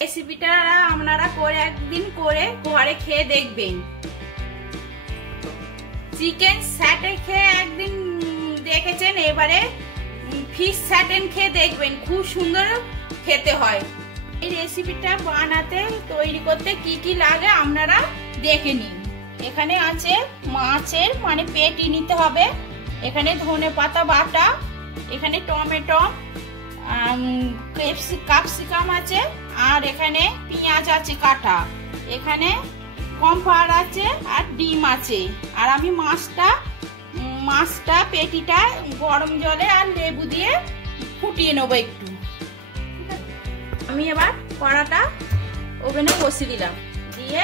রেসিপিটা আপনারা করে একদিন করে ঘরে খেয়ে দেখবেন। চিকেন স্যাটে খেয়ে একদিন দেখেছেন, এবারে ফিশ স্যাটেন খেয়ে দেখবেন, খুব সুন্দর খেতে হয়। এই রেসিপিটা বানাতে তৈরি করতে কি কি লাগে আপনারা দেখে নিন। এখানে আছে মাছের মানে পেটি নিতে হবে, এখানে ধনেপাতা বাটা, এখানে টমেটো, ক্যাপসিকাম আছে, আর এখানে পেঁয়াজ আছে কাটা, এখানে কর্নফ্লাওয়ার আছে, আর ডিম আছে। আর আমি মাছটা পেটিটা গরম জলে আর লেবু দিয়ে ফুটিয়ে নেবো একটু। আমি এবার কড়াটা ওভেনে বসিয়ে দিলাম, দিয়ে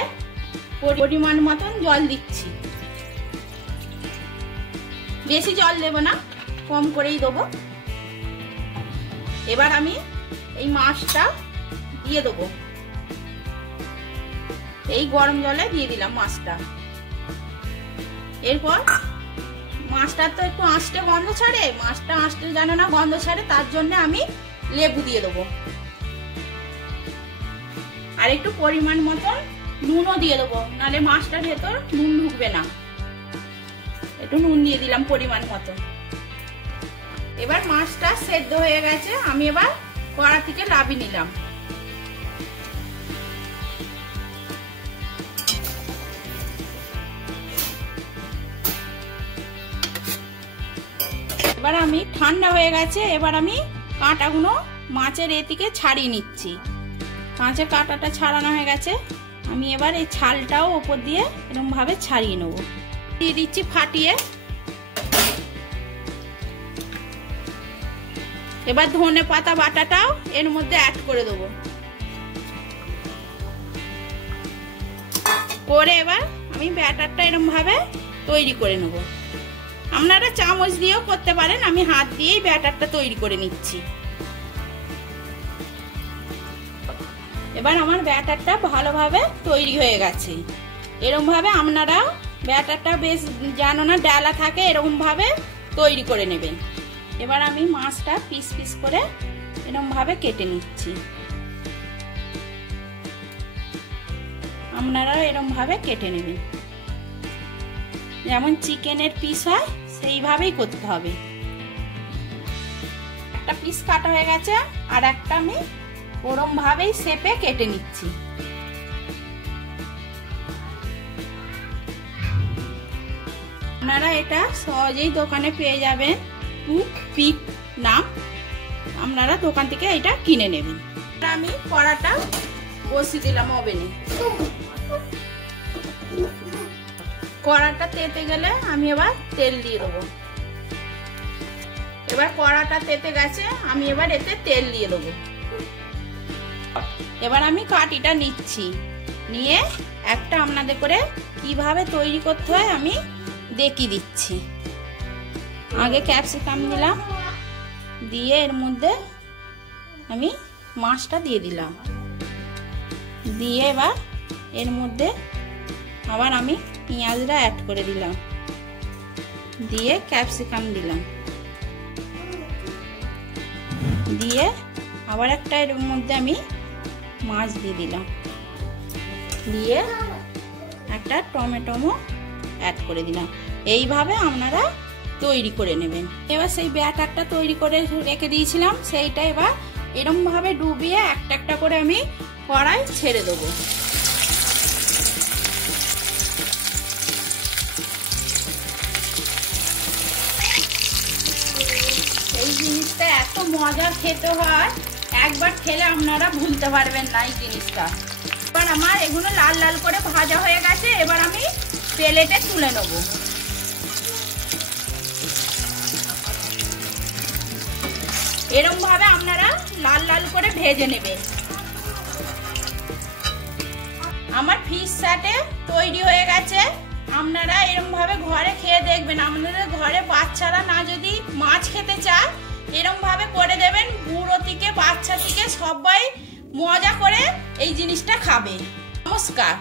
পরিমাণ মতন জল দিচ্ছি। বেশি জল দেবো না, কম করেই দেবো। এবার আমি এই মাছটা দিয়ে দেবো, এই গরম জলে দিয়ে দিলাম মাছটা। এরপর মাছটা তো একটু আঁশটে গন্ধ ছাড়ে, মাছটা আঁশটে জানে না গন্ধ ছাড়ে, তার জন্য আমি লেবু দিয়ে দেবো। আর একটু পরিমাণ মতন নুনও দিয়ে দেবো, নাহলে মাছটার ভেতর নুন ঢুকবে না। একটু নুন দিয়ে দিলাম পরিমাণ মতো। এবার মাছটা সেদ্ধ হয়ে গেছে, আমি এবার কড়া থেকে নামিয়ে নিলাম। এবার আমি ঠান্ডা হয়ে গেছে, এবার আমি কাঁটাগুলো মাছের থেকে ছাড়িয়ে নিচ্ছি। মাছের কাঁটাটা ছাড়ানো হয়ে গেছে, আমি এবার এই ছালটাও ওপর দিয়ে এরকম ভাবে ছাড়িয়ে নেব। দিয়ে দিচ্ছি ফাটিয়ে। এবার ধনেপাতা বাটাটাও এর মধ্যে অ্যাড করে দেবো, করে এবার আমি ব্যাটারটা এরকম ভাবে তৈরি করে নেব। আপনারা চামচ দিয়েও করতে পারেন, আমি হাত দিয়েই ব্যাটারটা তৈরি করে নিচ্ছি। এবার আমার ব্যাটারটা ভালোভাবে তৈরি হয়ে গেছে। এরকম ভাবে আপনারা ব্যাটারটা বেশ জানো না ডালা থাকে, এরকম ভাবে তৈরি করে নেবেন। এবার আমি মাছটা পিস পিস করে এরকম ভাবে কেটে নিচ্ছি। আপনারা এরকম ভাবে কেটে নেবেন, যেমন চিকেনের পিস হয় সেইভাবেই করতে হবে। একটা পিস কাটা হয়ে গেছে, আর একটা আমি ওরম ভাবেই শেপে কেটে নিচ্ছি। আপনারা এটা সহজেই দোকানে পেয়ে যাবেন, পিক নাম, আপনারা দোকান থেকে এটা কিনে নেবেন। আমি কড়াটা বসিয়ে দিলাম ওভেনে। কড়াটা তেতে গেলে আমি এবার তেল দিয়ে দেবো। এবার কড়াটা তেতে গেছে, আমি এবার এতে তেল দিয়ে দেবো। এবার আমি কাঠিটা নিচ্ছি, নিয়ে একটা আপনাদের করে কিভাবে তৈরি করতে হয় আমি দেখিয়ে দিচ্ছি। আগে ক্যাপসিকাম দিলাম, দিয়ে এর মধ্যে আমি মাছটা দিয়ে দিলাম, দিয়ে এবার এর মধ্যে আবার আমি পেঁয়াজটা অ্যাড করে দিলাম, দিয়ে ক্যাপসিকাম দিলাম, দিয়ে আবার একটা এর মধ্যে আমি মাছ দিয়ে দিলাম, দিয়ে একটা টমেটোও অ্যাড করে দিলাম। এইভাবে আপনারা তৈরি করে নেবেন। এবার সেই ব্যাটারটা তৈরি করে রেখে দিয়েছিলাম, সেইটা এবার এরকম ভাবে ডুবিয়ে একটা একটা করে আমি কড়াই ছেড়ে দেবো। এই জিনিসটা এত মজা খেতে হয়, একবার খেলে আপনারা ভুলতে পারবেন না এই জিনিসটা। এবার আমার এগুলো লাল লাল করে ভাজা হয়ে গেছে, এবার আমি প্লেটে তুলে নেব। এরকম ভাবে আপনারা লাল লাল করে ভেজে নেবেন। আমার ফিশ স্যাটে তৈরি হয়ে গেছে। আপনারা এরকম ভাবে ঘরে খেয়ে দেখবেন। আপনাদের ঘরে বাচ্চারা না যদি মাছ খেতে চায়, এরকম ভাবে করে দেবেন, বুড়ো থেকে বাচ্চা থেকে সবাই মজা করে এই জিনিসটা খাবে। নমস্কার।